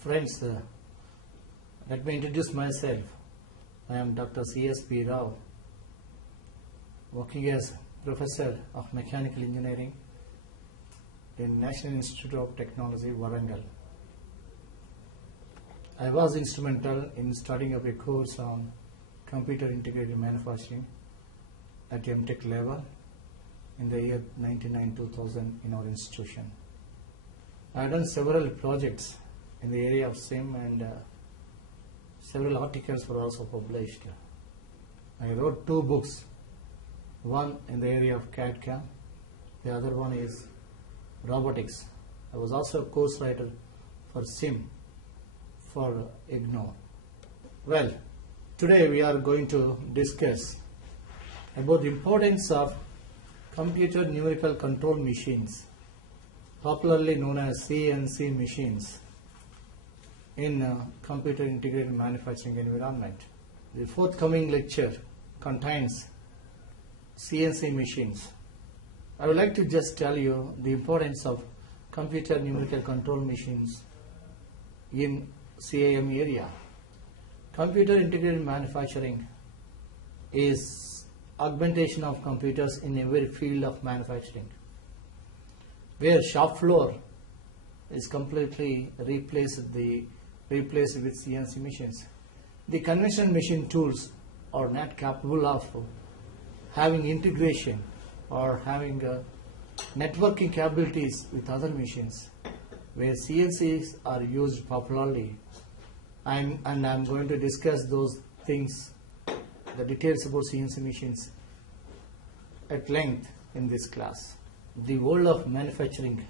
Friends, let me introduce myself. I am Dr. C.S.P. Rao, working as Professor of Mechanical Engineering in National Institute of Technology, Warangal. I was instrumental in starting up a course on computer integrated manufacturing at MTech level in the year 1999-2000 in our institution. I have done several projects in the area of SIM and several articles were also published. I wrote 2 books, one in the area of CAD/CAM, the other one is robotics. I was also a course writer for SIM for IGNOU. Well, today we are going to discuss about the importance of computer numerical control machines, popularly known as CNC machines, in computer integrated manufacturing environment. The forthcoming lecture contains CNC machines. I would like to just tell you the importance of computer numerical control machines in CAM area. Computer integrated manufacturing is augmentation of computers in every field of manufacturing, where shop floor is completely replaced with CNC machines. The conventional machine tools are not capable of having integration or having networking capabilities with other machines, where CNCs are used popularly. And I'm going to discuss those things, the details about CNC machines at length in this class. The world of manufacturing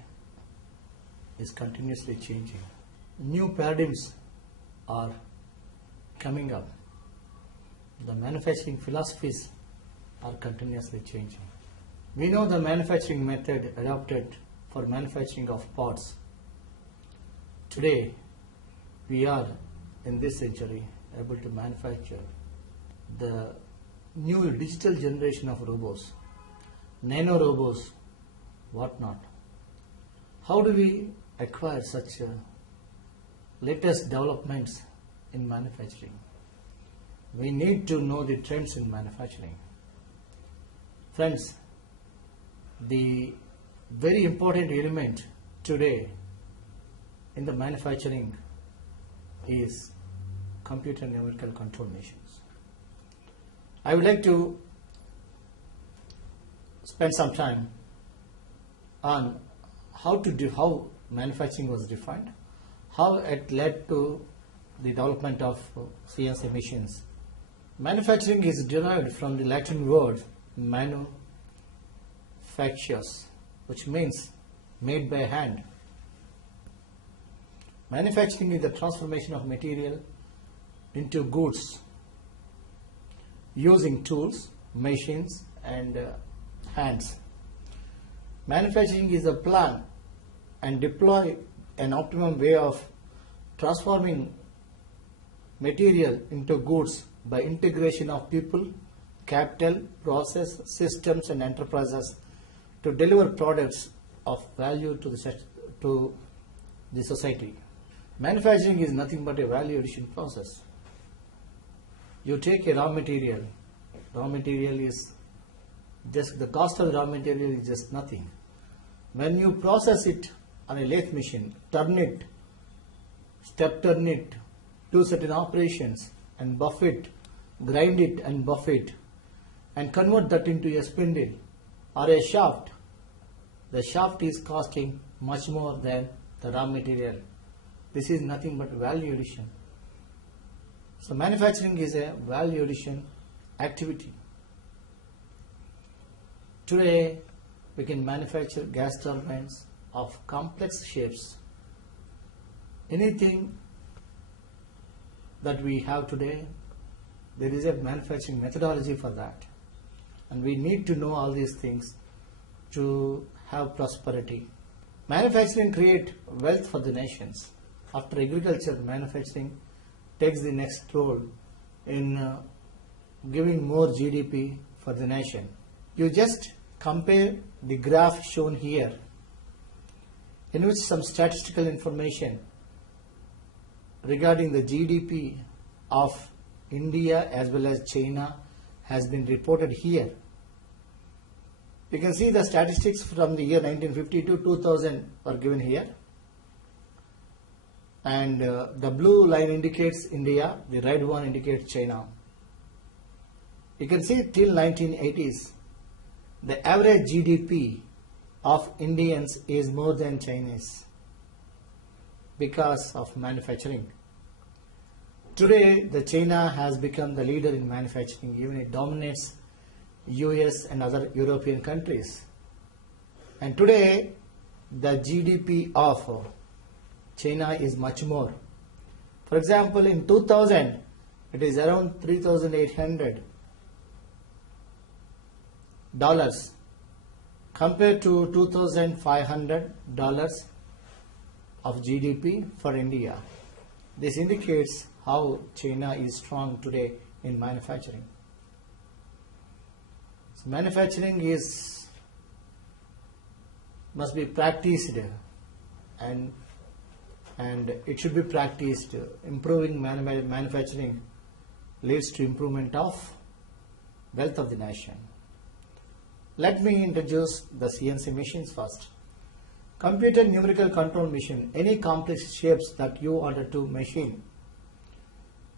is continuously changing. New paradigms are coming up. The manufacturing philosophies are continuously changing. We know the manufacturing method adopted for manufacturing of parts. Today, we are in this century able to manufacture the new digital generation of robots, nano robots, whatnot. How do we acquire such latest developments in manufacturing? We need to know the trends in manufacturing. Friends, the very important element today in the manufacturing is computer numerical control machines. I would like to spend some time on how manufacturing was defined, how it led to the development of CNC machines. Manufacturing is derived from the Latin word manufactius, which means made by hand. Manufacturing is the transformation of material into goods using tools, machines and hands. Manufacturing is a plan and deploy an optimum way of transforming material into goods by integration of people, capital, process, systems and enterprises to deliver products of value to the society. Manufacturing is nothing but a value addition process. You take a raw material is just the cost of the raw material is just nothing. When you process it on a lathe machine, turn it, step turn it, do certain operations and buff it, grind it and buff it and convert that into a spindle or a shaft. The shaft is costing much more than the raw material. This is nothing but value addition. So manufacturing is a value addition activity. Today we can manufacture gas turbines of complex shapes. Anything that we have today, there is a manufacturing methodology for that. And we need to know all these things to have prosperity. Manufacturing creates wealth for the nations. After agriculture, manufacturing takes the next role in giving more GDP for the nation. You just compare the graph shown here, in which some statistical information regarding the GDP of India as well as China has been reported here. You can see the statistics from the year 1950 to 2000 are given here. And the blue line indicates India, the red one indicates China. You can see till 1980s, the average GDP of Indians is more than Chinese because of manufacturing. Today, the China has become the leader in manufacturing. Even it dominates US and other European countries. And today, the GDP of China is much more. For example, in 2000, it is around $3,800 compared to $2,500 of GDP for India. This indicates how China is strong today in manufacturing. So manufacturing must be practiced and it should be practiced. Improving manufacturing leads to improvement of wealth of the nation. Let me introduce the CNC machines first. Computer numerical control machine, any complex shapes that you wanted to machine.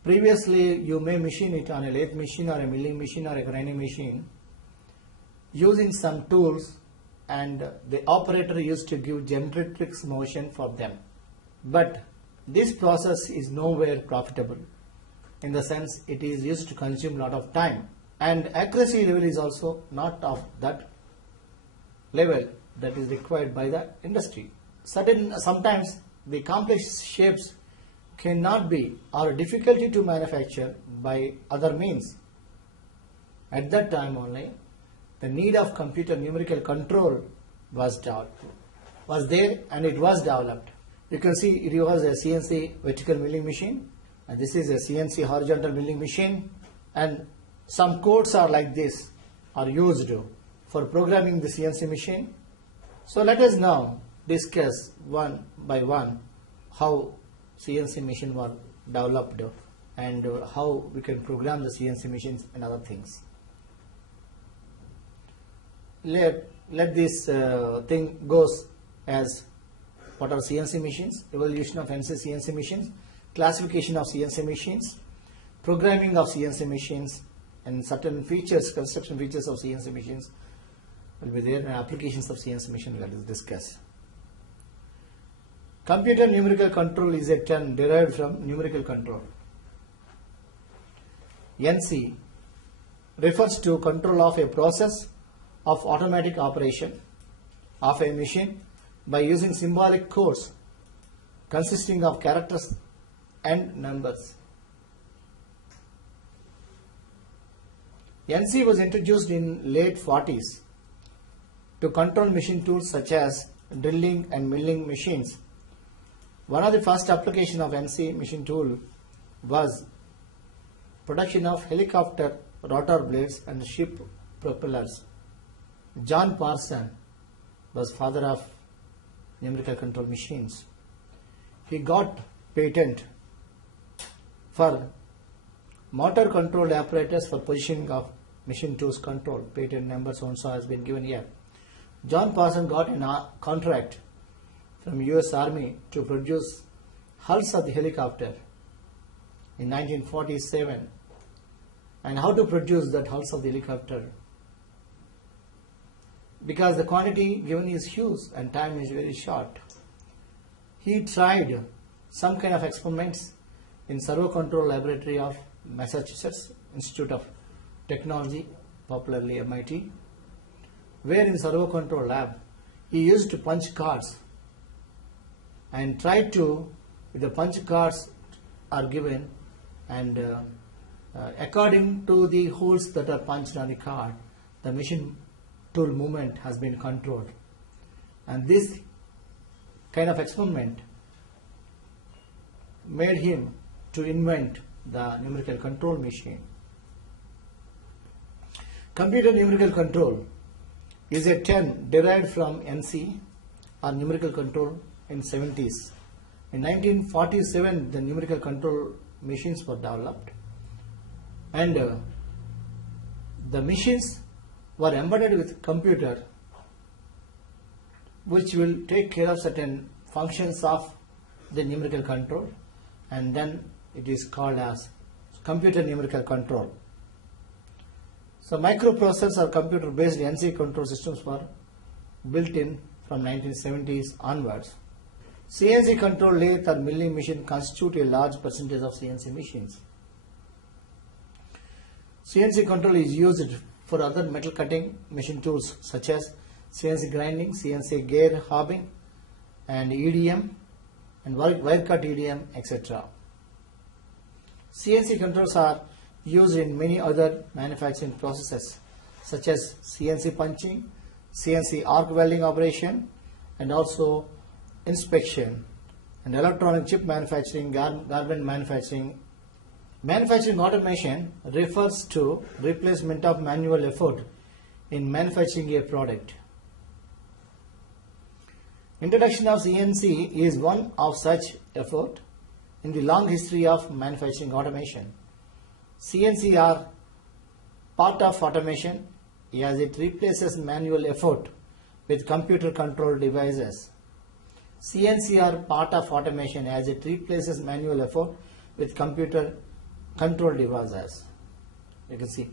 Previously, you may machine it on a lathe machine or a milling machine or a grinding machine using some tools, and the operator used to give generatrix motion for them. But this process is nowhere profitable, in the sense it is used to consume a lot of time, and accuracy level is also not of that level that is required by the industry. Sometimes the complex shapes cannot be or difficulty to manufacture by other means. At that time only, the need of computer numerical control was there, and it was developed. You can see it was a CNC vertical milling machine, and this is a CNC horizontal milling machine, and some codes are like this are used for programming the CNC machine. So let us now discuss one by one how CNC machine were developed and how we can program the CNC machines and other things. Let this thing goes as what are CNC machines, evolution of CNC machines, classification of CNC machines, programming of CNC machines, and certain features, construction features of CNC machines will be there, and applications of CNC machine we will discuss. Computer numerical control is a term derived from numerical control. NC refers to control of a process of automatic operation of a machine by using symbolic codes consisting of characters and numbers. NC was introduced in late 40s to control machine tools such as drilling and milling machines. One of the first applications of NC machine tool was production of helicopter rotor blades and ship propellers. John Parsons was father of numerical control machines. He got patent for motor controlled apparatus for positioning of machine tools control. Patent number so and so has been given here. John Parsons got a contract from US Army to produce hulls of the helicopter in 1947. And how to produce that hulls of the helicopter? Because the quantity given is huge and time is very short. He tried some kind of experiments in Servo Control Laboratory of Massachusetts Institute of Technology, popularly MIT, where in Servo Control Lab he used to punch cards and tried to, if the punch cards are given and according to the holes that are punched on the card, the machine tool movement has been controlled. And this kind of experiment made him to invent the numerical control machine. Computer numerical control is a term derived from NC or numerical control in 70s. In 1947, the numerical control machines were developed, and the machines were embedded with computer, which will take care of certain functions of the numerical control, and then it is called as computer numerical control. So microprocessors or computer-based NC control systems were built in from 1970s onwards. CNC control lathe or milling machine constitute a large percentage of CNC machines. CNC control is used for other metal cutting machine tools such as CNC grinding, CNC gear hobbing, and EDM, and wire cut EDM, etc. CNC controls are used in many other manufacturing processes such as CNC punching, CNC arc welding operation, and also inspection, and electronic chip manufacturing, garment manufacturing. Manufacturing automation refers to replacement of manual effort in manufacturing a product. Introduction of CNC is one of such effort in the long history of manufacturing automation. CNC are part of automation as it replaces manual effort with computer controlled devices. CNC are part of automation as it replaces manual effort with computer controlled devices. You can see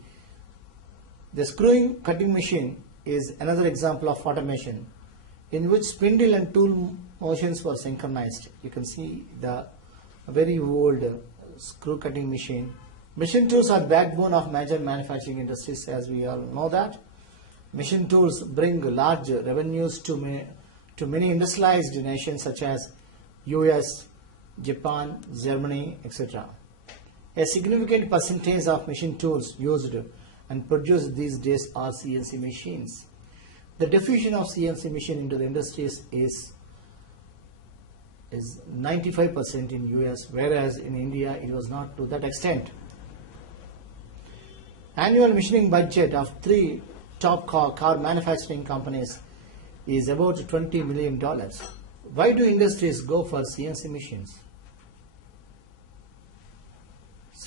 the screwing cutting machine is another example of automation in which spindle and tool motions were synchronized. You can see the very old screw cutting machine. Machine tools are backbone of major manufacturing industries, as we all know that. Machine tools bring large revenues to many industrialized nations such as US, Japan, Germany, etc. A significant percentage of machine tools used and produced these days are CNC machines. The diffusion of CNC machine into the industries is 95% in US, whereas in India it was not to that extent. Annual machining budget of 3 top car manufacturing companies is about $20 million. Why do industries go for CNC machines?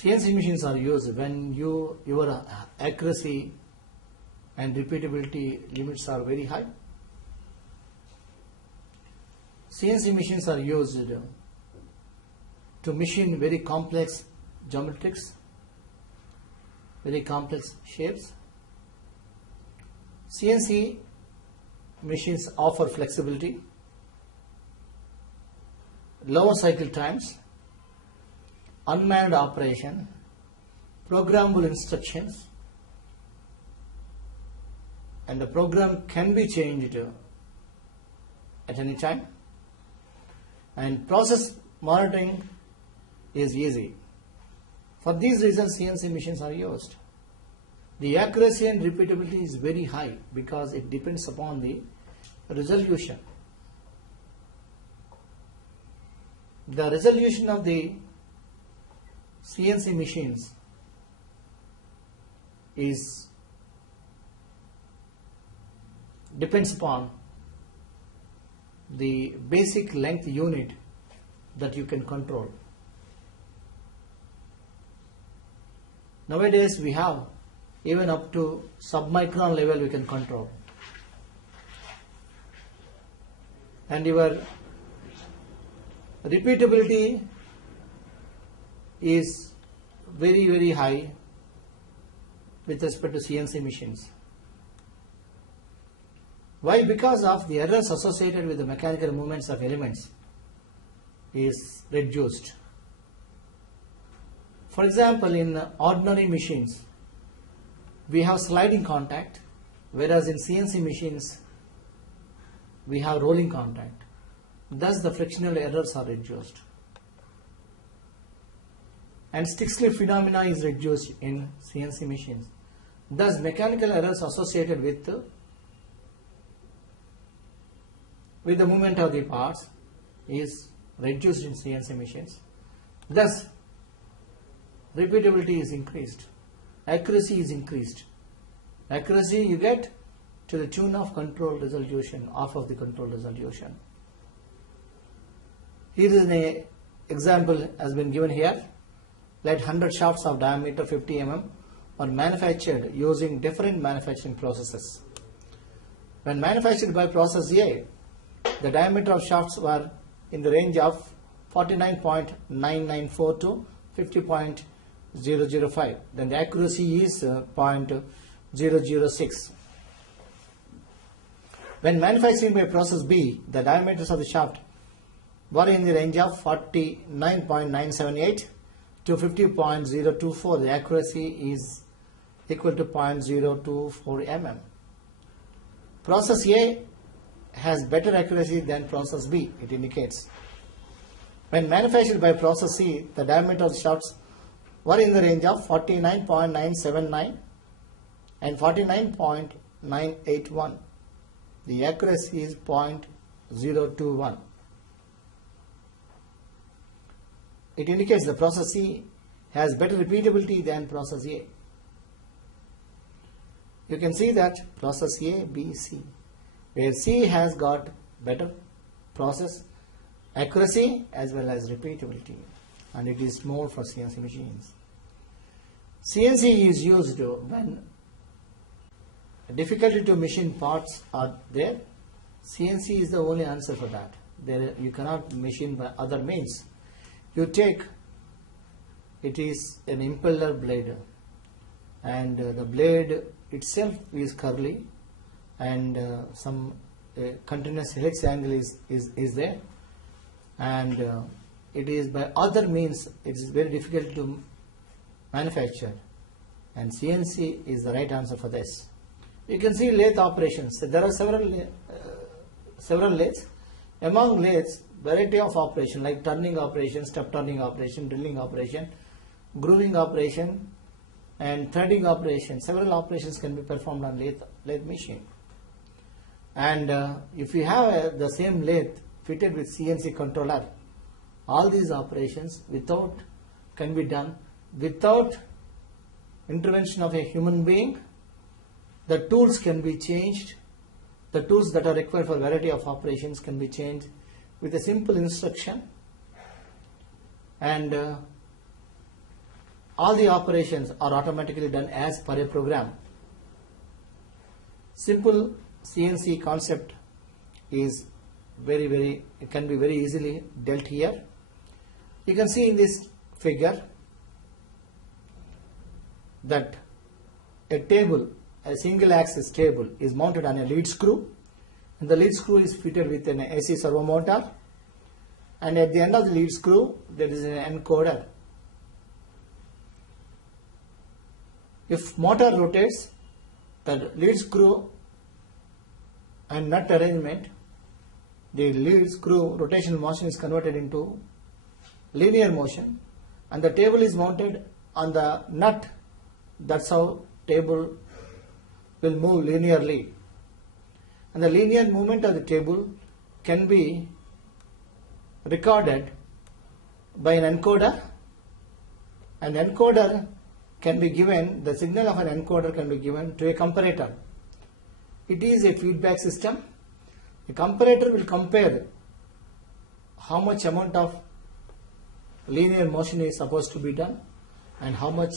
CNC machines are used when your accuracy and repeatability limits are very high. CNC machines are used to machine very complex geometrics, very complex shapes. CNC machines offer flexibility, lower cycle times, unmanned operation, programmable instructions, and the program can be changed at any time, and process monitoring is easy. For these reasons, CNC machines are used. The accuracy and repeatability is very high because it depends upon the resolution. The resolution of the CNC machines depends upon the basic length unit that you can control. Nowadays we have even up to submicron level we can control, and your repeatability is very, very high with respect to CNC machines. Why? Because of the errors associated with the mechanical movements of elements is reduced. For example, in ordinary machines we have sliding contact, whereas in CNC machines we have rolling contact. Thus the frictional errors are reduced, and stick slip phenomena is reduced in CNC machines. Thus mechanical errors associated with the movement of the parts is reduced in CNC machines. Thus repeatability is increased, accuracy is increased. Accuracy you get to the tune of control resolution, half of the control resolution. Here is an example has been given here. Let 100 shafts of diameter 50 mm are manufactured using different manufacturing processes. When manufactured by process A, the diameter of shafts were in the range of 49.994 to 50.005. Then the accuracy is 0.006. When manufacturing by process B, the diameters of the shaft were in the range of 49.978 to 50.024. The accuracy is equal to 0.024 mm. Process A has better accuracy than process B, it indicates. When manufactured by process C, the diameter of the shafts were in the range of 49.979 and 49.981. The accuracy is 0.021. It indicates the process C has better repeatability than process A. You can see that process A, B, C, where C has got better process accuracy as well as repeatability, and it is more for CNC machines. CNC is used when difficulty to machine parts are there. CNC is the only answer for that. You cannot machine by other means. You take, it is an impeller blade, and the blade itself is curly, and some continuous helix angle is there, and it is by other means it is very difficult to manufacture, and CNC is the right answer for this. You can see lathe operations. There are several lathes. Among lathes, variety of operation like turning operation, step turning operation, drilling operation, grooving operation, and threading operation. Several operations can be performed on lathe machine. And if you have the same lathe fitted with CNC controller, all these operations can be done without intervention of a human being. The tools can be changed. The tools that are required for variety of operations can be changed with a simple instruction, and all the operations are automatically done as per a program. Simple CNC concept is it can be very easily dealt here. You can see in this figure that a single axis table is mounted on a lead screw, and the lead screw is fitted with an AC servo motor, and at the end of the lead screw there is an encoder. If motor rotates, the lead screw and nut arrangement, the lead screw rotational motion is converted into linear motion, and the table is mounted on the nut. That's how table will move linearly, and the linear movement of the table can be recorded by an encoder, and encoder can be given, the signal of an encoder can be given to a comparator. It is a feedback system. The comparator will compare how much amount of linear motion is supposed to be done and how much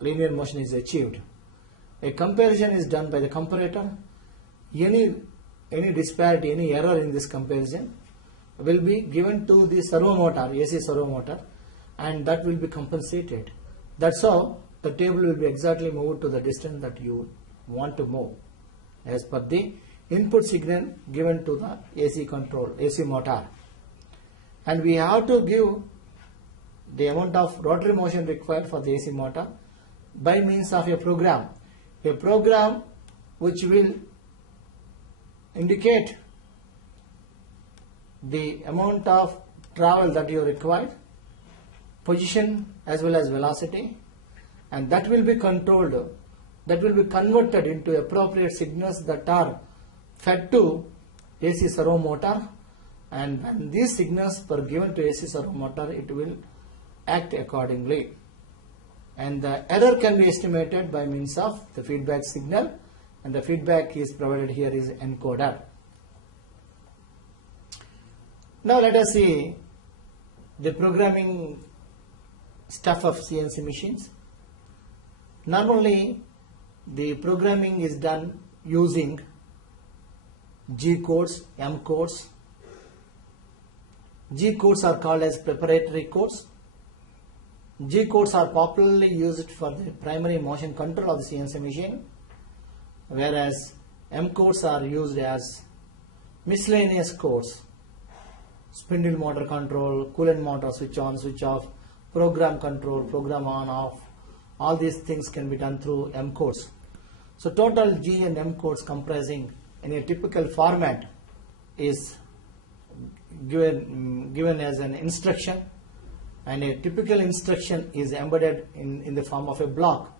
linear motion is achieved. A comparison is done by the comparator. Any disparity, any error in this comparison will be given to the servo motor, AC servo motor, and that will be compensated. That's how the table will be exactly moved to the distance that you want to move as per the input signal given to the AC motor. And we have to give the amount of rotary motion required for the AC motor by means of a program which will indicate the amount of travel that you require, position as well as velocity, and that will be controlled, that will be converted into appropriate signals that are fed to AC servo motor, and when these signals are given to AC servo motor, it will act accordingly, and the error can be estimated by means of the feedback signal, and the feedback is provided here is encoder. Now let us see the programming stuff of CNC machines. Normally the programming is done using G codes, M codes. G codes are called as preparatory codes. G codes are popularly used for the primary motion control of the CNC machine, whereas M codes are used as miscellaneous codes: spindle motor control, coolant motor switch on, switch off, program control, program on, off. All these things can be done through M codes. So total G and M codes comprising in a typical format is given as an instruction, and a typical instruction is embedded in the form of a block.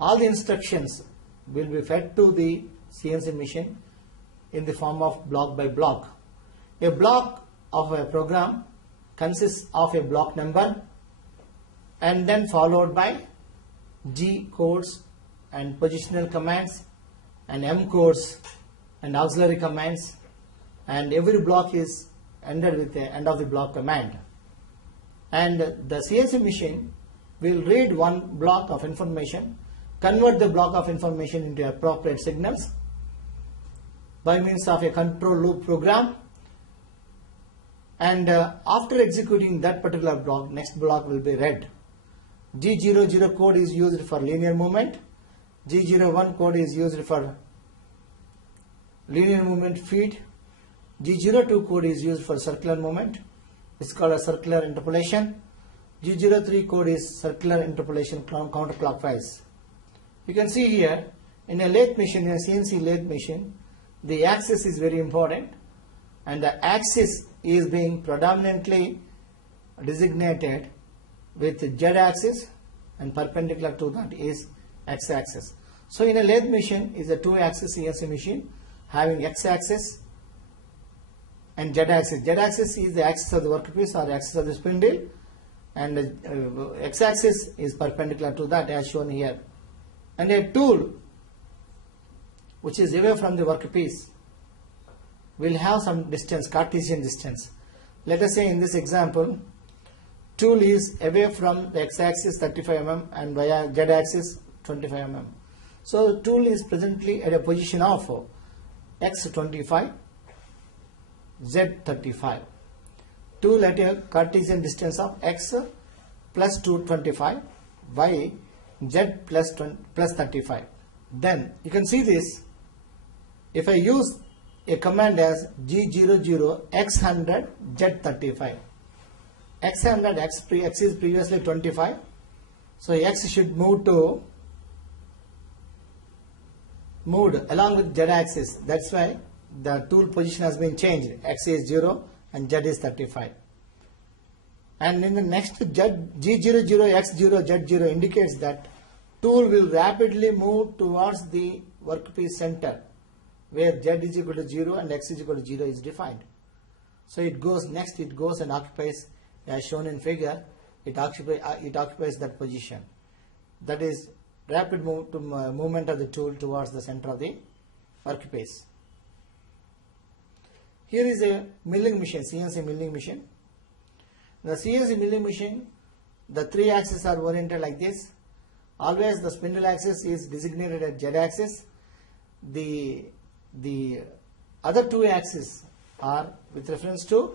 All the instructions will be fed to the CNC machine in the form of block by block. A block of a program consists of a block number and then followed by G codes and positional commands and M codes and auxiliary commands, and every block is ended with the end of the block command. And the CNC machine will read one block of information, convert the block of information into appropriate signals by means of a control loop program, and after executing that particular block, next block will be read. G00 code is used for linear movement, G01 code is used for linear movement feed, G02 code is used for circular movement. It's called a circular interpolation. G03 code is circular interpolation counterclockwise. You can see here in a lathe machine, in a CNC lathe machine, the axis is very important, and the axis is being predominantly designated with Z axis, and perpendicular to that is X axis. So in a lathe machine is a 2-axis CNC machine having X axis and Z axis. Z axis is the axis of the workpiece or axis of the spindle, and X axis is perpendicular to that as shown here. And a tool which is away from the workpiece will have some distance, Cartesian distance. Let us say in this example, tool is away from the X axis 35 mm and via Z axis 25 mm. So tool is presently at a position of X 25, Z 35. Tool at a Cartesian distance of X plus 225, Y Z plus 35. Then you can see this. If I use a command as G00 X100 Z35, X100 X is previously 25, so X should moved along with Z axis. That's why the tool position has been changed. X is 0 and Z is 35. And in the next G00 X0 Z0 indicates that tool will rapidly move towards the workpiece center where Z is equal to 0 and X is equal to 0 is defined. So it goes next, it goes and occupies, as shown in figure, it occupies that position. That is rapid movement of the tool towards the center of the workpiece. Here is a milling machine, CNC milling machine. The CNC milling machine, the 3 axes are oriented like this. Always the spindle axis is designated as Z axis. The other 2 axes are with reference to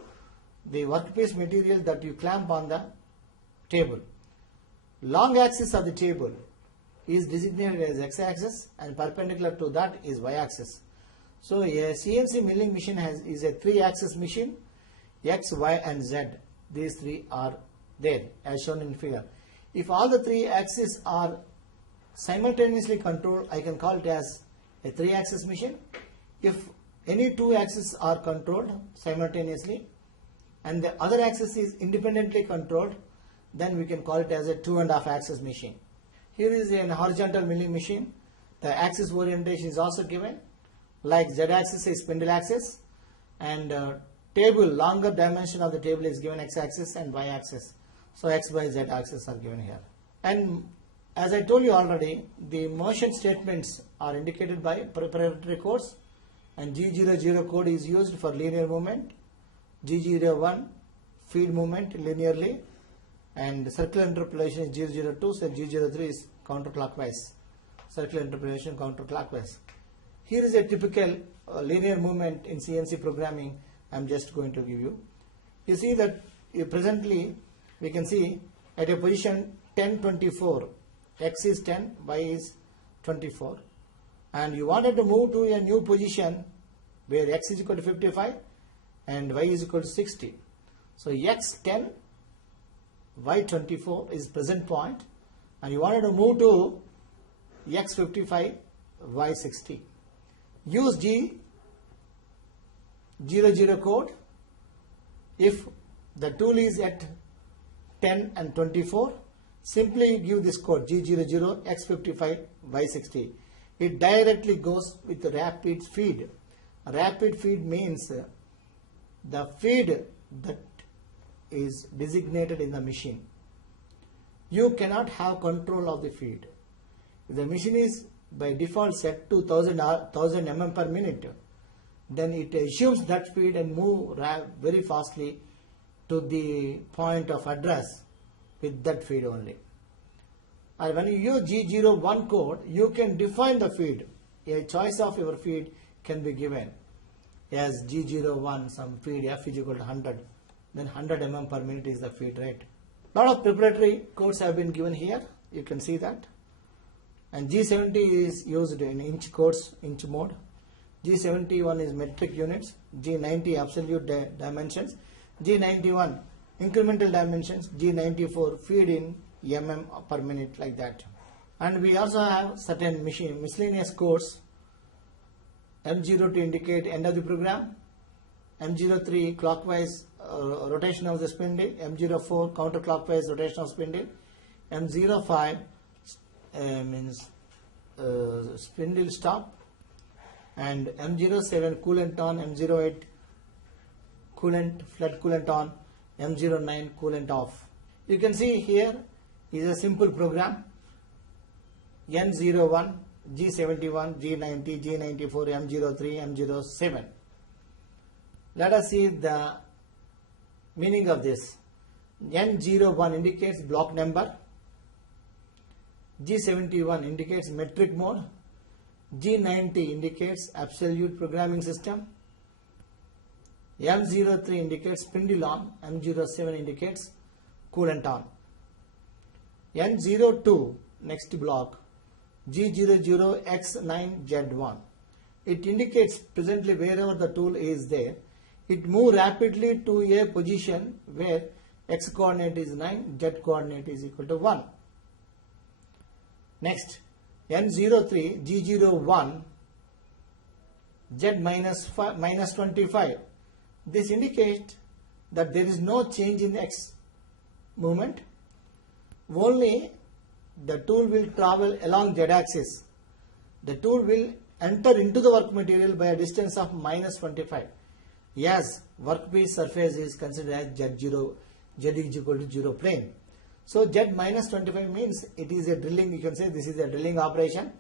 the workpiece material that you clamp on the table. Long axis of the table is designated as X axis, and perpendicular to that is Y axis. So a CNC milling machine is a 3-axis machine, X, Y and Z. These 3 are there as shown in figure. If all the 3 axes are simultaneously controlled, I can call it as a 3-axis machine. If any 2 axes are controlled simultaneously and the other axis is independently controlled, then we can call it as a 2.5-axis machine. Here is an horizontal milling machine. The axis orientation is also given, like Z axis is spindle axis, and table, longer dimension of the table is given X axis and Y axis. So X, Y, Z axis are given here. And as I told you already, the motion statements are indicated by preparatory codes, and G00 code is used for linear movement, G01 feed movement linearly, and circular interpolation is G02, so G03 is counterclockwise. Circular interpolation counterclockwise. Here is a typical linear movement in CNC programming. I am just going to give you. You see that presently we can see at a position 10, 24, X is 10, Y is 24, and you wanted to move to a new position where X is equal to 55 and Y is equal to 60. So X 10, Y 24 is present point, and you wanted to move to X 55, Y 60. Use G00 code. If the tool is at 10 and 24, simply give this code G00 X55 Y60. It directly goes with rapid feed. Rapid feed means the feed that is designated in the machine. You cannot have control of the feed. If the machine is by default set to 1000 mm per minute, then it assumes that feed and move very fastly to the point of address with that feed only. And when you use G01 code, you can define the feed. A choice of your feed can be given as G01, some feed F is equal to 100, then 100 mm per minute is the feed rate. Lot of preparatory codes have been given here, you can see that. And G70 is used in inch codes, inch mode. G71 is metric units, G90 absolute dimensions, G91 incremental dimensions, G94 feed in mm per minute, like that. And we also have certain miscellaneous codes. M0 to indicate end of the program, M03 clockwise rotation of the spindle, M04 counterclockwise rotation of spindle, M05 means spindle stop, and M07 coolant on, M08 coolant, flood coolant on, M09 coolant off. You can see here is a simple program. N01, G71, G90, G94, M03, M07. Let us see the meaning of this. N01 indicates block number, G71 indicates metric mode, G90 indicates absolute programming system, M03 indicates spindle on, M07 indicates coolant on. N02 next block, G00X9Z1. It indicates presently wherever the tool is there, it moves rapidly to a position where X coordinate is 9, Z coordinate is equal to 1. Next, N03 G01 Z minus 25. This indicates that there is no change in X movement. Only the tool will travel along Z axis. The tool will enter into the work material by a distance of minus 25. Yes, workpiece surface is considered as Z0, Z is equal to 0 plane. So Z minus 25 means it is a drilling, you can say this is a drilling operation.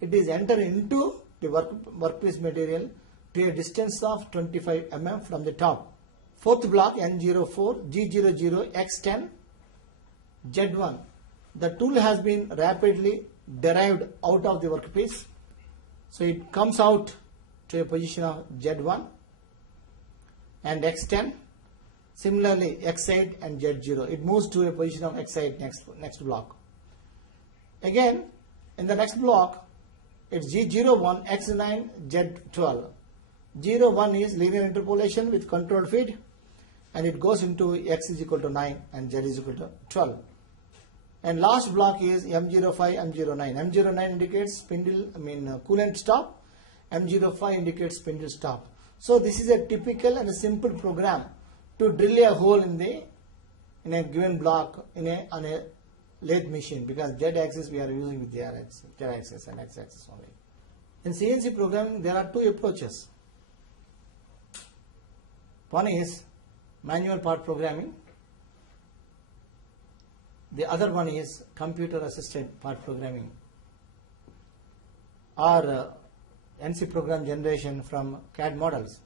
It is enter into the workpiece material to a distance of 25 mm from the top. Fourth block N04 G00 X10 Z1. The tool has been rapidly derived out of the workpiece. So it comes out to a position of Z1 and X10. Similarly X8 and Z0. It moves to a position of X8 next block. Again in the next block it's G01 X9 Z12. 01 is linear interpolation with controlled feed, and it goes into X is equal to 9 and Z is equal to 12. And last block is M05, M09. M09 indicates coolant stop. M05 indicates spindle stop. So this is a typical and a simple program to drill a hole in a given block on a lathe machine, because Z axis we are using with the Z axis and X axis only. In CNC programming there are two approaches. One is manual part programming. The other one is computer assisted part programming, or NC program generation from CAD models.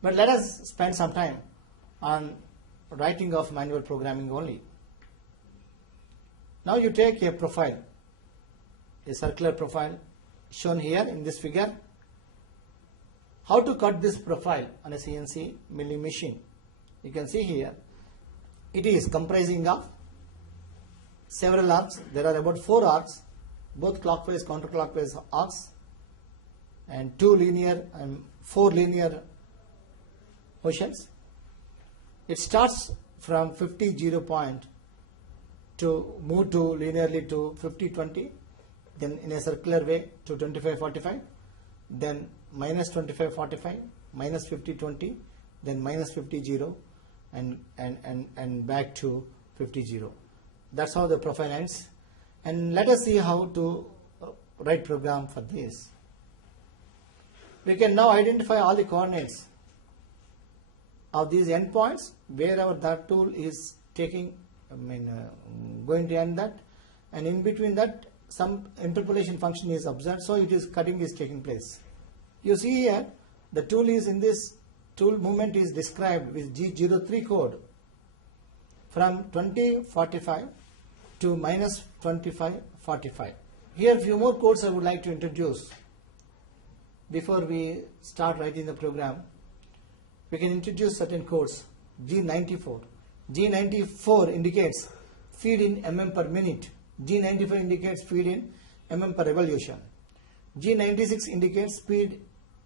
But let us spend some time on writing of manual programming only. Now you take a profile, a circular profile shown here in this figure. How to cut this profile on a CNC milling machine? You can see here, it is comprising of several arcs. There are about 4 arcs, both clockwise, counterclockwise arcs, and 2 linear and 4 linear motions. It starts from 50 0 point to move to linearly to 50 20, then in a circular way to 25 45, then minus 25 45, minus 50 20, then minus 50 0, and back to 50 0. That's how the profile ends. And let us see how to write program for this. We can now identify all the coordinates of these endpoints wherever that tool is taking, going to end that, and in between that some interpolation function is observed, so it is cutting is taking place. You see here the tool is in this tool movement is described with G03 code from 2045 to minus 2545. Here few more codes I would like to introduce before we start writing the program. We can introduce certain codes. G94. G94 indicates feed in mm per minute. G95 indicates feed in mm per revolution. G96 indicates speed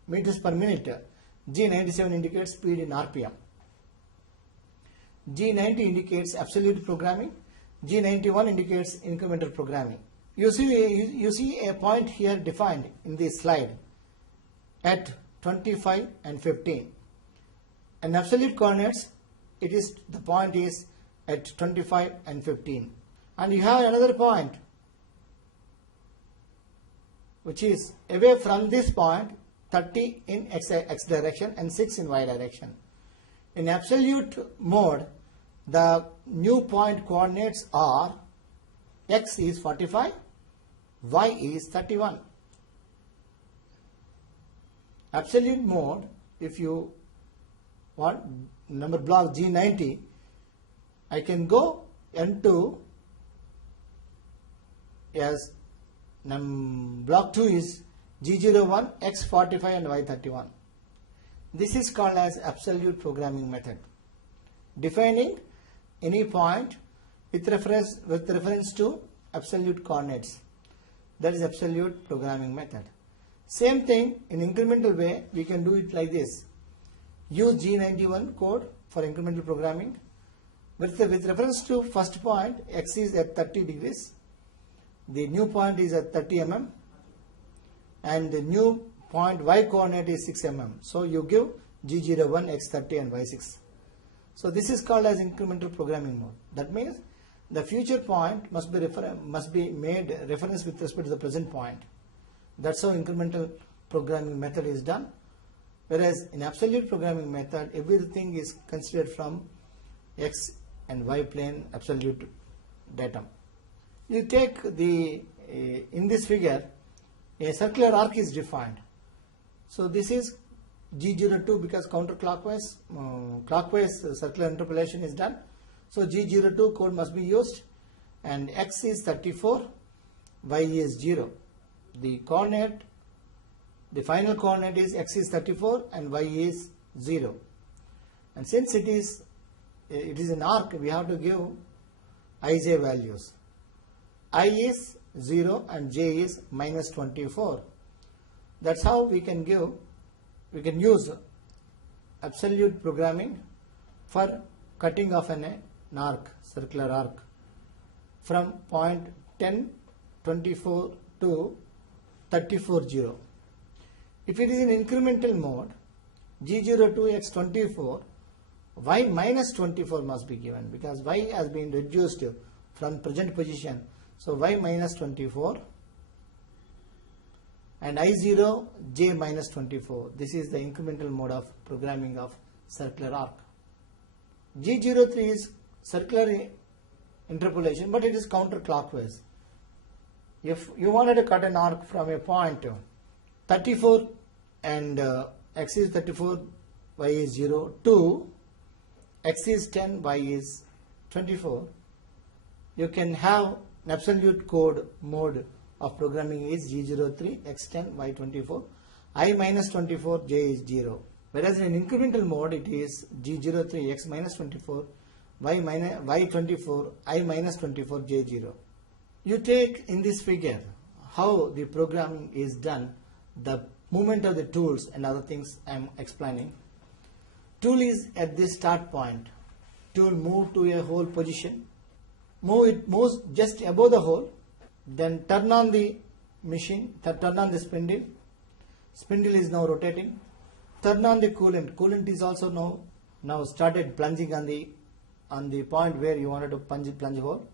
meters per minute. G97 indicates speed in RPM. G90 indicates absolute programming. G91 indicates incremental programming. You see a point here defined in this slide at 25 and 15. And absolute coordinates, the point is at 25 and 15. And you have another point which is away from this point, 30 in x direction and 6 in y direction. In absolute mode, the new point coordinates are x is 45, y is 31. Absolute mode, if you want number block G90, I can go N2 as block 2 is G01, X45 and Y31. This is called as absolute programming method, defining any point with reference to absolute coordinates. That is absolute programming method. Same thing in incremental way, we can do it like this. Use G91 code for incremental programming. With reference to first point, x is at 30 degrees. The new point is at 30 mm. And the new point y coordinate is 6 mm. So you give G01, X30 and Y6. So this is called as incremental programming mode. That means the future point must be made reference with respect to the present point. That's how incremental programming method is done. Whereas in absolute programming method, everything is considered from x and y plane absolute datum. You take the, in this figure, a circular arc is defined. So this is G02 because counterclockwise, clockwise circular interpolation is done. So G02 code must be used, and x is 34, y is 0. The coordinate, the final coordinate is x is 34 and y is 0. And since it is an arc, we have to give ij values. I is 0 and j is minus 24. That's how we can use absolute programming for cutting of an arc, circular arc, from point 10, 24 to 34, 0. If it is in incremental mode, G02 x 24, y minus 24 must be given because y has been reduced from present position. So y minus 24 and I0 j minus 24. This is the incremental mode of programming of circular arc. G03 is circular interpolation, but it is counterclockwise. If you wanted to cut an arc from a point 34 and x is 34, y is 0 to x is 10, y is 24, you can have an absolute code mode of programming is G03, x10, y24, I minus 24, j is 0. Whereas in incremental mode it is G03, x minus 24, y24, I minus 24, j 0. You take in this figure how the programming is done, the movement of the tools and other things I am explaining. Tool is at this start point. Tool move to a hole position. It moves just above the hole. Then turn on the machine, turn on the spindle. Spindle is now rotating. Turn on the coolant. Coolant is also now started plunging on the point where you wanted to plunge hole.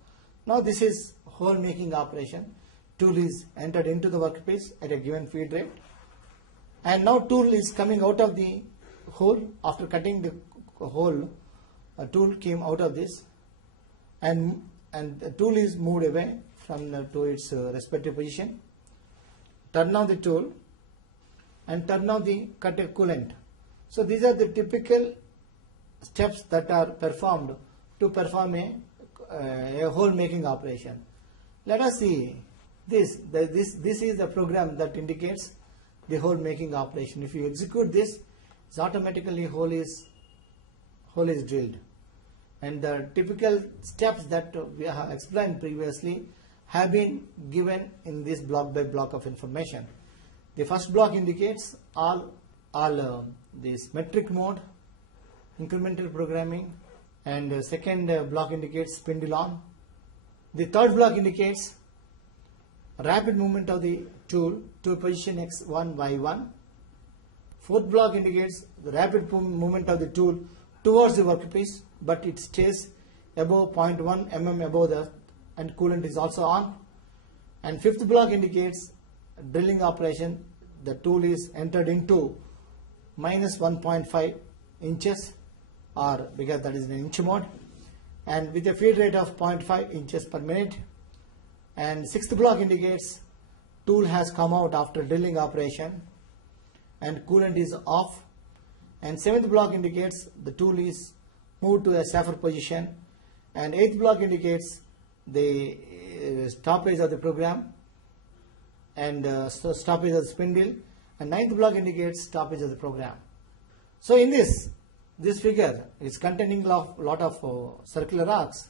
Now this is hole making operation. Tool is entered into the workpiece at a given feed rate. And now tool is coming out of the hole. After cutting the hole, a tool came out of this, and the tool is moved away to its respective position. Turn on the tool and turn on the cutter coolant. So these are the typical steps that are performed to perform a hole making operation. Let us see this. This is the program that indicates the hole making operation. If you execute this, it's automatically hole is drilled. And the typical steps that we have explained previously have been given in this block by block of information. The first block indicates all this metric mode, incremental programming, and the second block indicates spindle on. The third block indicates rapid movement of the tool to position x1, y1. Fourth block indicates the rapid movement of the tool towards the workpiece, but it stays above 0.1 mm above the, and coolant is also on. And fifth block indicates drilling operation. The tool is entered into minus 1.5 inches, or because that is in inch mode, and with a feed rate of 0.5 inches per minute. And sixth block indicates tool has come out after drilling operation and coolant is off. And seventh block indicates the tool is moved to a safer position. And eighth block indicates the stoppage of the program and stoppage of the spindle. And ninth block indicates stoppage of the program. So in this figure is containing a lot of circular arcs.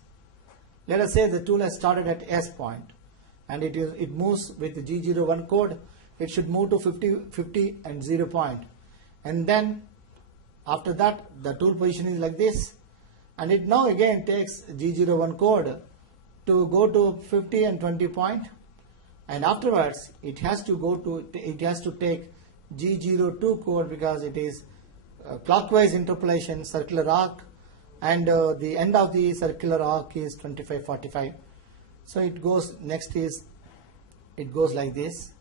Let us say the tool has started at S point and it moves with the G01 code. It should move to 50 and 0 point, and then after that the tool position is like this, and it now again takes G01 code to go to 50 and 20 point, and afterwards it has to take G02 code because it is clockwise interpolation circular arc, and the end of the circular arc is 2545. So it goes like this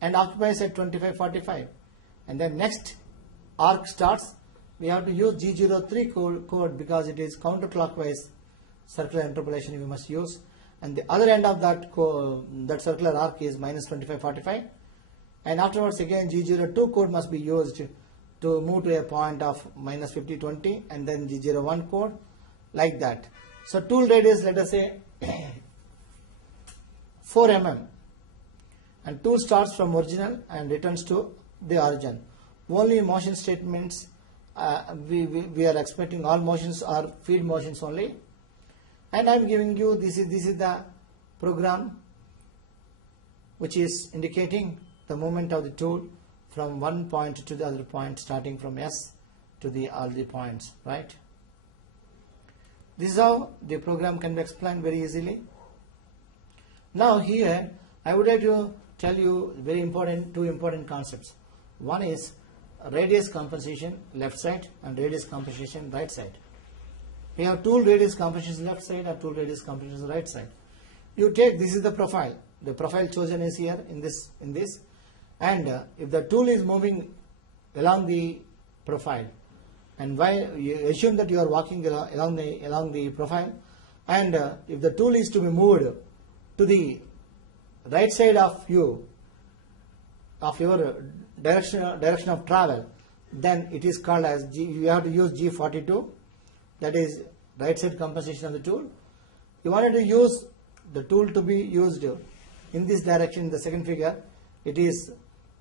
and occupies at 2545, and then next arc starts. We have to use G03 code because it is counterclockwise circular interpolation we must use, and the other end of that circular arc is minus 2545, and afterwards again G02 code must be used to move to a point of minus 5020, and then G01 code, like that. So tool radius, let us say 4 mm, and tool starts from original and returns to the origin. Only motion statements we are expecting, all motions are feed motions only, and I am giving you this is the program which is indicating the movement of the tool from one point to the other point, starting from S to all the points, right? This is how the program can be explained very easily. Now here I would like to tell you two important concepts. One is radius compensation left side and radius compensation right side. We have tool radius compensation left side and tool radius compensation right side. You take, this is the profile. The profile chosen is here in this, and if the tool is moving along the profile, and while you assume that you are walking along the profile, and if the tool is to be moved to the right side of your direction of travel, then it is called as you have to use G42, that is right side compensation of the tool. You wanted to use the tool to be used in this direction. In the second figure, it is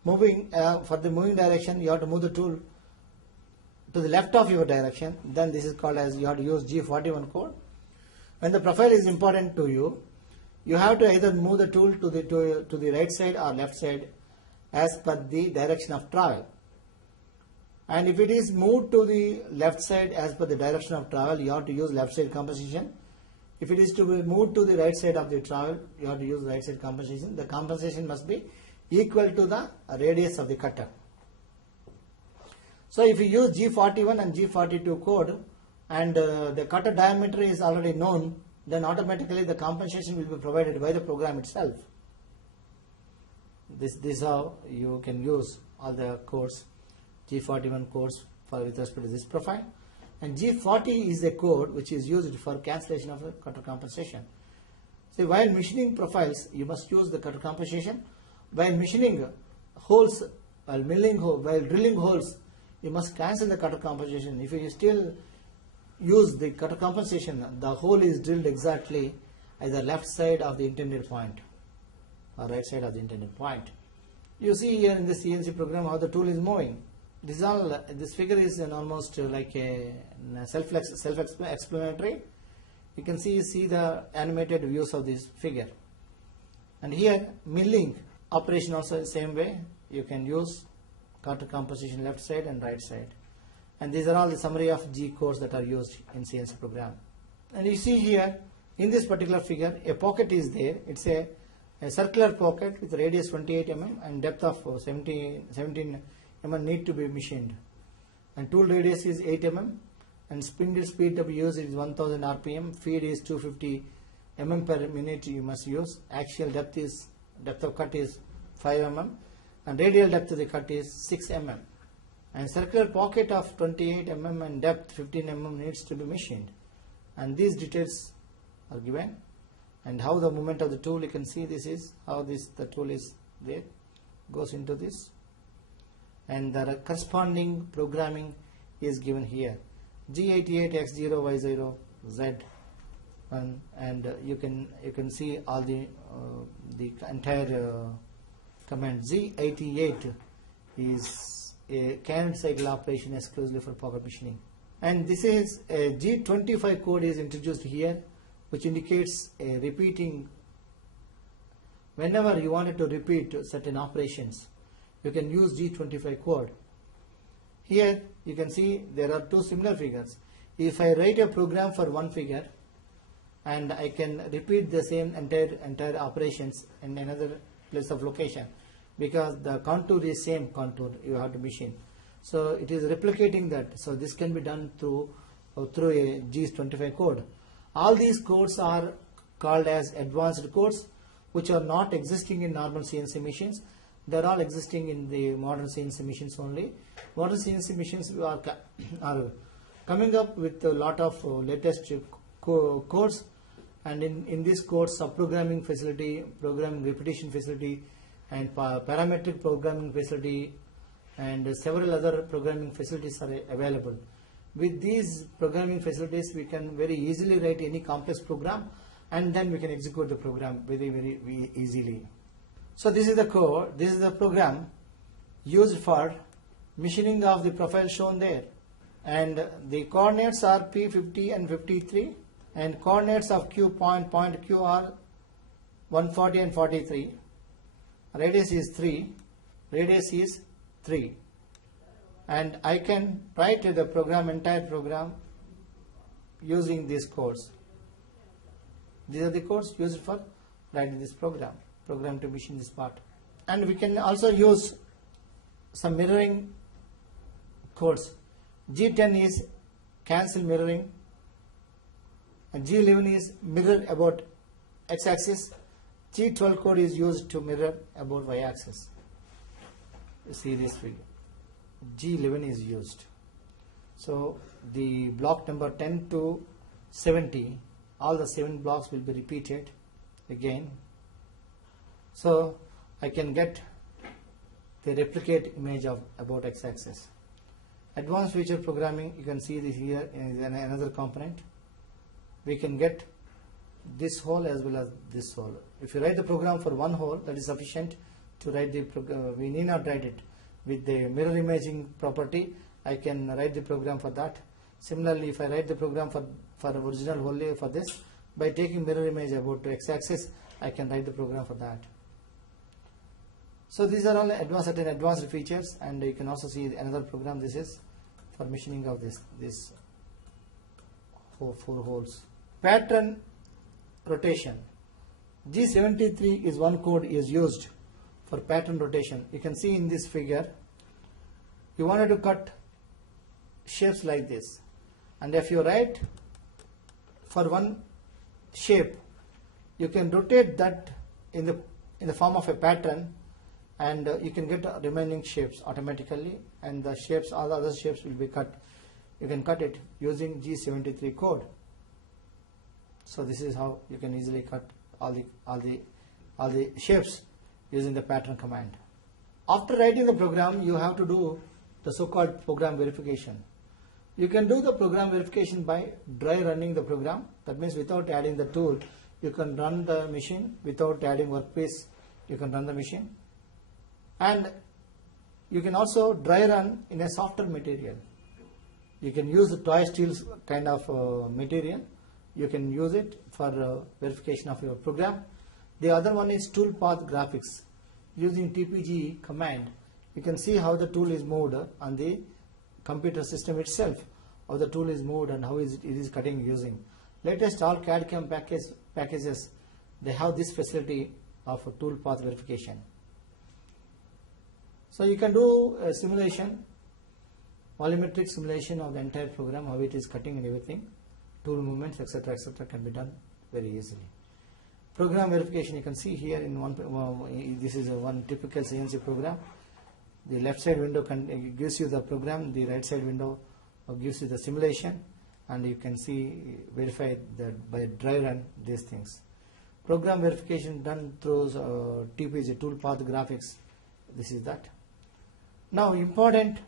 moving for the moving direction. You have to move the tool to the left of your direction. Then this is called as you have to use G41 code. When the profile is important to you, you have to either move the tool to the right side or left side as per the direction of travel. And if it is moved to the left side as per the direction of travel, you have to use left side compensation. If it is to be moved to the right side of the travel, you have to use right side compensation. The compensation must be equal to the radius of the cutter. So if you use G41 and G42 code and the cutter diameter is already known, then automatically the compensation will be provided by the program itself. This is how you can use all the codes, G41 codes with respect to this profile. And G40 is a code which is used for cancellation of the cutter compensation. So while machining profiles, you must use the cutter compensation. While machining holes, while drilling holes, you must cancel the cutter compensation. If you still use the cutter compensation, the hole is drilled exactly at the left side of the intended point or right side of the intended point. You see here in the CNC program how the tool is moving. This figure is almost like a self-explanatory. You can see the animated views of this figure. And here milling operation also the same way. You can use cutter compensation left side and right side. And these are all the summary of G codes that are used in CNC program. And you see here in this particular figure a pocket is there. It's a circular pocket with radius 28 mm and depth of 17 mm need to be machined. And tool radius is 8 mm and spindle speed to be used is 1000 rpm. Feed is 250 mm per minute you must use. Axial depth of cut is 5 mm and radial depth of the cut is 6 mm. And circular pocket of 28 mm and depth 15 mm needs to be machined. And these details are given. And how the movement of the tool, you can see this is how the tool is there, goes into this. And the corresponding programming is given here. G88 X0 Y0 Z1, and you can see all the entire command. G88 is a canted cycle operation exclusively for pocket machining. And this is a G25 code is introduced here, which indicates a repeating. Whenever you wanted to repeat certain operations, you can use G25 code. Here you can see there are two similar figures. If I write a program for one figure and I can repeat the same entire operations in another place of location, because the contour is same contour you have to machine. So it is replicating that. So this can be done through a G25 code. All these codes are called as advanced codes, which are not existing in normal CNC machines. They are all existing in the modern CNC machines only. Modern CNC machines are coming up with a lot of latest codes, and in these codes, subprogramming facility, programming repetition facility, and parametric programming facility, and several other programming facilities are available. With these programming facilities, we can very easily write any complex program, and then we can execute the program very easily. So this is the code, this is the program used for machining of the profile shown there. And the coordinates are P50 and 53, and coordinates of point Q are 140 and 43. Radius is 3, radius is 3. And I can write the program, entire program, using these codes. These are the codes used for writing this program to machine this part. And we can also use some mirroring codes. G10 is cancel mirroring, and G11 is mirror about x-axis. G12 code is used to mirror about y-axis. You see this figure. G11 is used. So the block number 10 to 70, all the 7 blocks will be repeated again. So I can get the replicate image of about x-axis. Advanced feature programming, you can see this here is another component. We can get this hole as well as this hole. If you write the program for one hole, that is sufficient to write the program. We need not write it with the mirror imaging property. I can write the program for that. Similarly, if I write the program for original hole for this, by taking mirror image about to x-axis, I can write the program for that. So these are all certain advanced features, and you can also see another program. This is for machining of this four holes. Pattern rotation. G73 is one code is used for pattern rotation. You can see in this figure, you wanted to cut shapes like this, and if you write for one shape, you can rotate that in the form of a pattern, and you can get remaining shapes automatically, and the shapes, all the other shapes will be cut. You can cut it using G73 code. So this is how you can easily cut all the shapes using the pattern command. After writing the program, you have to do the so-called program verification. You can do the program verification by dry running the program. That means without adding the tool, you can run the machine without adding workpiece. You can run the machine, and you can also dry run in a softer material. You can use the toy steel kind of material. You can use it for verification of your program. The other one is toolpath graphics. Using TPG command, you can see how the tool is moved on the computer system itself, how the tool is moved and how it is cutting using. Latest all CAD/CAM packages, they have this facility of toolpath verification. So you can do a simulation, volumetric simulation of the entire program, how it is cutting and everything. Tool movements, etc., can be done very easily. Program verification, you can see here in this is one typical CNC program. The left side window gives you the program, the right side window gives you the simulation, and you can see verify that by dry run these things. Program verification done through TPG, toolpath graphics. This is that. Now important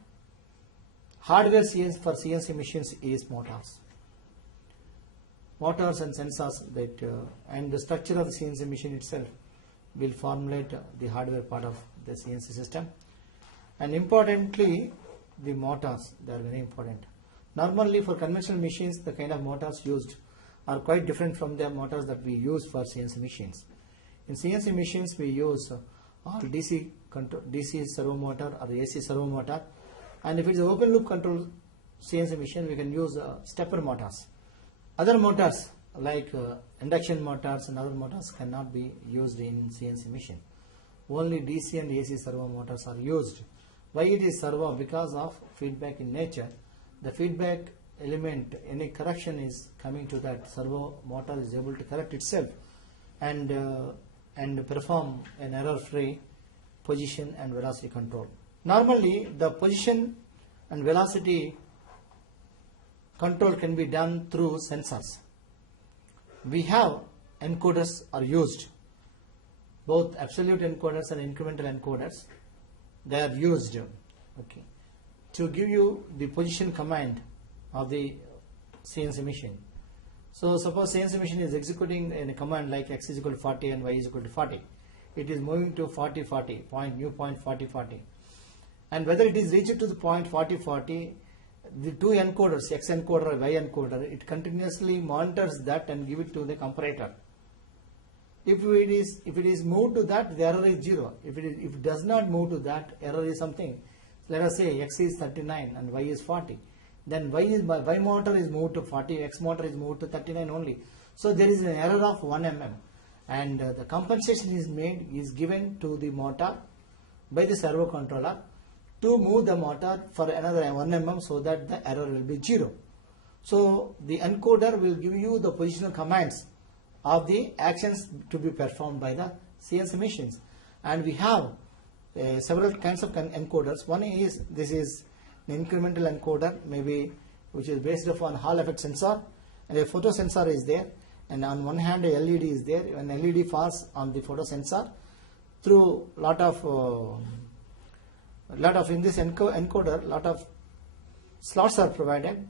hardware for CNC machines is motors. Motors and sensors and the structure of the CNC machine itself will formulate the hardware part of the CNC system. And importantly, the motors, they are very important. Normally for conventional machines, the kind of motors used are quite different from the motors that we use for CNC machines. In CNC machines, we use all DC servo motor or AC servo motor, and if it is an open loop control CNC machine, we can use stepper motors. Other motors like induction motors and other motors cannot be used in CNC machine. Only DC and AC servo motors are used. Why it is servo? Because of feedback in nature. The feedback element, any correction is coming to that servo motor is able to correct itself and perform an error-free position and velocity control. Normally, the position and velocity control can be done through sensors. We have encoders are used, both absolute encoders and incremental encoders. They are used, okay, to give you the position command of the CNC machine. So suppose CNC machine is executing a command like x is equal to 40 and y is equal to 40. It is moving to 40, 40, new point 40, 40. And whether it is reached to the point 40, 40, the two encoders, X encoder or Y encoder, it continuously monitors that and give it to the comparator. If it is moved to that, the error is 0. If it does not move to that, error is something. Let us say X is 39 and Y is 40. Then Y motor is moved to 40, X motor is moved to 39 only. So there is an error of 1 mm, and the compensation is given to the motor by the servo controller to move the motor for another 1 mm so that the error will be 0. So the encoder will give you the positional commands of the actions to be performed by the CNC machines. And we have several kinds of encoders. One is, this is an incremental encoder, maybe, which is based upon Hall effect sensor, and a photo sensor is there, and on one hand a LED is there. When LED falls on the photo sensor, through lot of in this encoder, lot of slots are provided.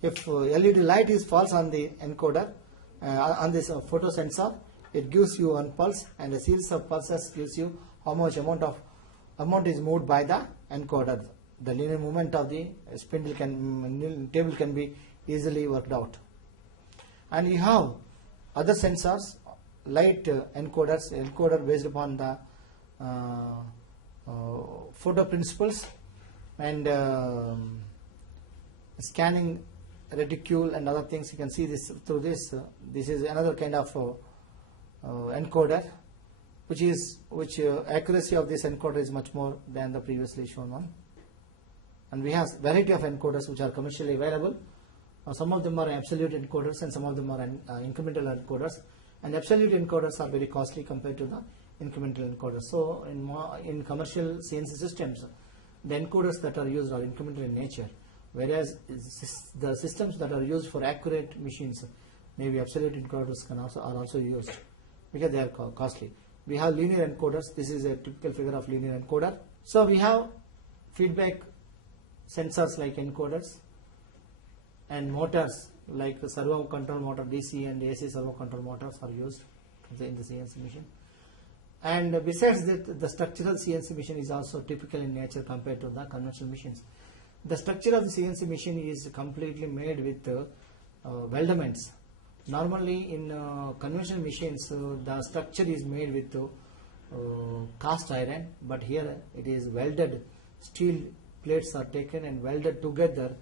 If LED light is falls on the encoder, on this photo sensor, it gives you one pulse, and a series of pulses gives you how much amount is moved by the encoder. The linear movement of the spindle table can be easily worked out. And you have other sensors, light encoder based upon the photo principles, and scanning reticule and other things. You can see this through this. This is another kind of encoder, which accuracy of this encoder is much more than the previously shown one. And we have variety of encoders which are commercially available. Some of them are absolute encoders and some of them are incremental encoders. And absolute encoders are very costly compared to the incremental encoders. So in commercial CNC systems, the encoders that are used are incremental in nature, whereas the systems that are used for accurate machines, maybe absolute encoders are also used because they are costly. We have linear encoders. This is a typical figure of linear encoder. So we have feedback sensors like encoders, and motors like the servo control motor, DC and AC servo control motors are used in the CNC machine. And besides that, the structural CNC machine is also typical in nature compared to the conventional machines. The structure of the CNC machine is completely made with weldments. Normally in conventional machines, the structure is made with cast iron, but here it is welded. Steel plates are taken and welded together.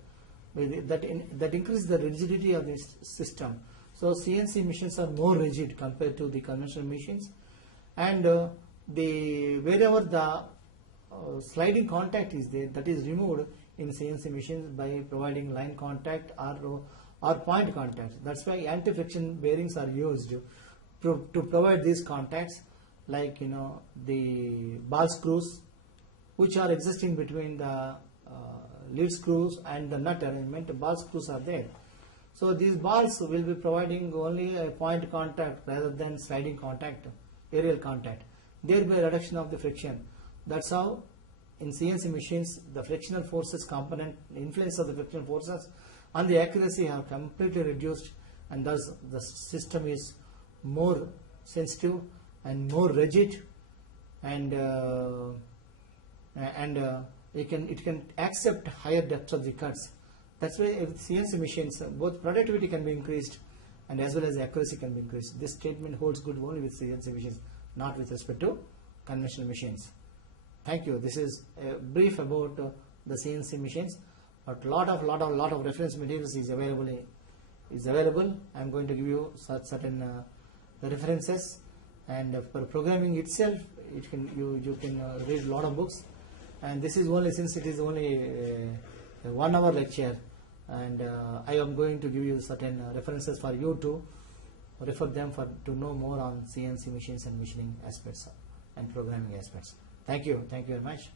That increases the rigidity of this system. So CNC machines are more rigid compared to the conventional machines, and wherever the sliding contact is there, that is removed in CNC machines by providing line contact or point contact. That's why anti-friction bearings are used to provide these contacts, like the ball screws which are existing between the lead screws and the nut arrangement. The ball screws are there. So these balls will be providing only a point contact rather than sliding contact, aerial contact, thereby reduction of the friction. That's how in CNC machines the frictional forces component, the influence of the frictional forces on the accuracy are completely reduced, and thus the system is more sensitive and more rigid, and it can accept higher depths of the cuts. That's why with CNC machines, both productivity can be increased and as well as accuracy can be increased. This statement holds good only with CNC machines, not with respect to conventional machines. Thank you. This is a brief about the CNC machines, but lot of reference materials is available. I am going to give you certain references, and for programming itself, you can read a lot of books. And this is only, since it is only a 1 hour lecture, and I am going to give you certain references for you to refer them to know more on CNC machines and machining aspects and programming aspects. Thank you very much.